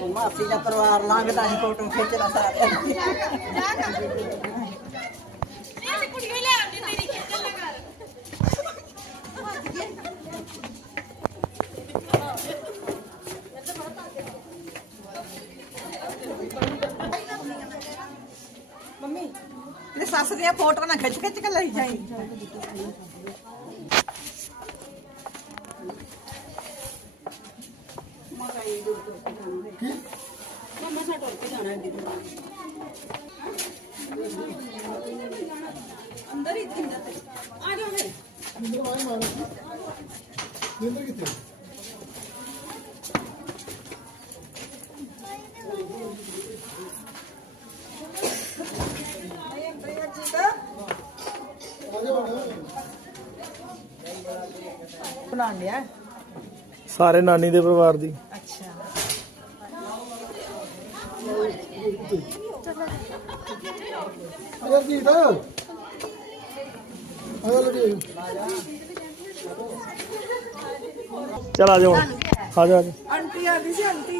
ਦਾ ਪਰਿਵਾਰ ਲੰਘਦਾ ਸੀ ਫੋਟੋ ਖਿੱਚਦਾ ਸਾਰਿਆਂ ਦੀ ਮੰਮੀ ਤੇ ਸੱਸ ਦੀਆਂ ਫੋਟੋਆਂ ਨਾ ਖਿੱਚ ਖਿੱਚ ਕੇ ਲਈ ਜਾਈ ਅੰਦਰ ਹੀ ਅੰਦਰ ਆ ਜਾਓ ਫਿਰ ਨਿੰਦਰ ਕਿੱਥੇ ਬਣਾ ਲਿਆ ਸਾਰੇ ਨਾਨੀ ਦੇ ਪਰਿਵਾਰ ਦੀ ਅੱਛਾ ਅਗਰ ਜੀ ਤਾਂ ਅਗਰ ਲੱਗੇ ਚਲ ਆ ਜਾਓ। ਆ ਜਾ ਆਂਟੀ ਆਦੀ ਸੀ ਆਂਟੀ।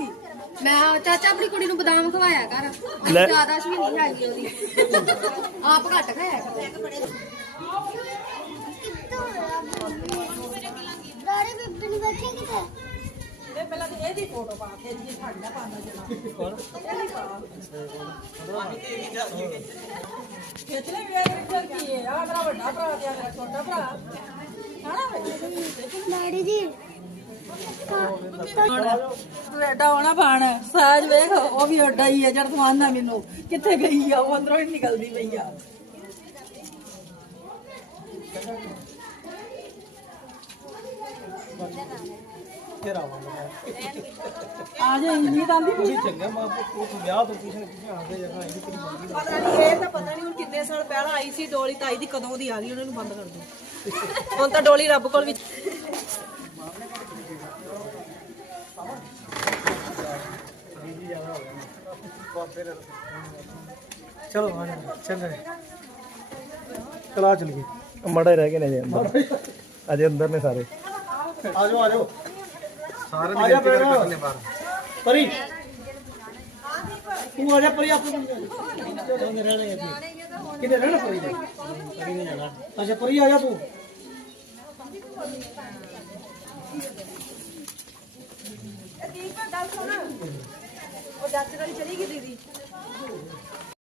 ਮੈਂ ਚਾਚਾ ਆਪਣੀ ਕੁੜੀ ਨੂੰ ਬਦਾਮ ਖਵਾਇਆ ਕਰ। ਲੈ। ਜ਼ਿਆਦਾ ਸ਼ਵੀਨੀ ਹੈਗੀ ਉਹਦੀ। ਆਪ ਘੱਟ ਖਾਇਆ ਕਰ। ਦਾਰੇ ਬੀਬੀ ਨੂੰ ਬੈਠੇ ਕਿਤੇ? ਇਹ ਪਹਿਲਾਂ ਤੇ ਇਹਦੀ ਫੋਟੋ ਪਾ ਕੇ ਜੀ ਸਾਡਾ ਪਾਣਾ ਜਣਾ ਖਿੱਚ ਲੈ ਵੇਖ ਰਿਕਰ ਕੀ ਹੈ ਆ ਮੇਰਾ ਵੱਡਾ ਭਰਾ ਤੇ ਆ ਮੇਰਾ ਛੋਟਾ ਭਰਾ। ਹਣਾ ਡੈਡੀ ਜੀ ਐਡਾ ਹੋਣਾ ਪਾਣ ਸਾਜ ਵੇਖ ਉਹ ਵੀ ਓਡਾ ਹੀ ਹੈ ਜਦ ਤੂੰ ਆਂਦਾ ਮੈਨੂੰ। ਕਿੱਥੇ ਗਈ ਆ ਉਹ ਅੰਦਰੋਂ ਹੀ ਨਿਕਲਦੀ ਪਈ ਆ। ਆ ਜਾ ਇੰਨੀ ਤਾਂ ਦੀ ਤੁਸੀਂ ਚੰਗਾ ਮਾਂ ਪੁੱਤ ਵਿਆਹ ਤੋਂ ਪੁੱਛਣ ਪੁੱਛਣ ਆ ਗਏ ਜਗਾ ਇਹ ਕਿਹੜੀ ਮੰਗੀ ਪਤਾ ਨਹੀਂ ਇਹ ਤਾਂ ਪਤਾ ਨਹੀਂ ਹੁਣ ਕਿੰਨੇ ਸਾਲ ਪਹਿਲਾਂ ਆਈ ਸੀ ਡੋਲੀ ਤਾਈ ਦੀ ਕਦੋਂ ਦੀ ਆ ਗਈ ਉਹਨਾਂ ਨੂੰ ਬੰਦ ਕਰ ਦੋ ਹੁਣ ਤਾਂ ਡੋਲੀ ਰੱਬ ਕੋਲ ਵੀ ਚਲੋ ਆ ਜਾ। ਚੱਲ ਚਲਾ ਚਲ ਗਈ ਮੜਾ ਰਹਿ ਗਏ ਨੇ ਜੇ ਅੰਦਰ। ਅਜੇ ਅੰਦਰ ਨੇ ਸਾਰੇ। ਆ ਜਾਓ। ਆ ਜਾਓ ਸਾਰੇ ਆ ਜਾ ਬੇਟਾ। ਪਰੀ। ਤੂੰ ਆ ਜਾ ਪਰੀ ਆਪ ਕਿਹਨੇ ਰਹਿਣਾ ਕਿਹਨੇ ਰਹਿਣਾ ਪਰੀ ਨੇ? ਪਰੀ ਨੇ ਜਾਣਾ। ਅੱਛਾ ਪਰੀ ਆ ਜਾ ਤੂੰ। ਉਹ ਜੱਜ ਵਾਲੀ ਚਲੀ ਗਈ ਦੀਦੀ।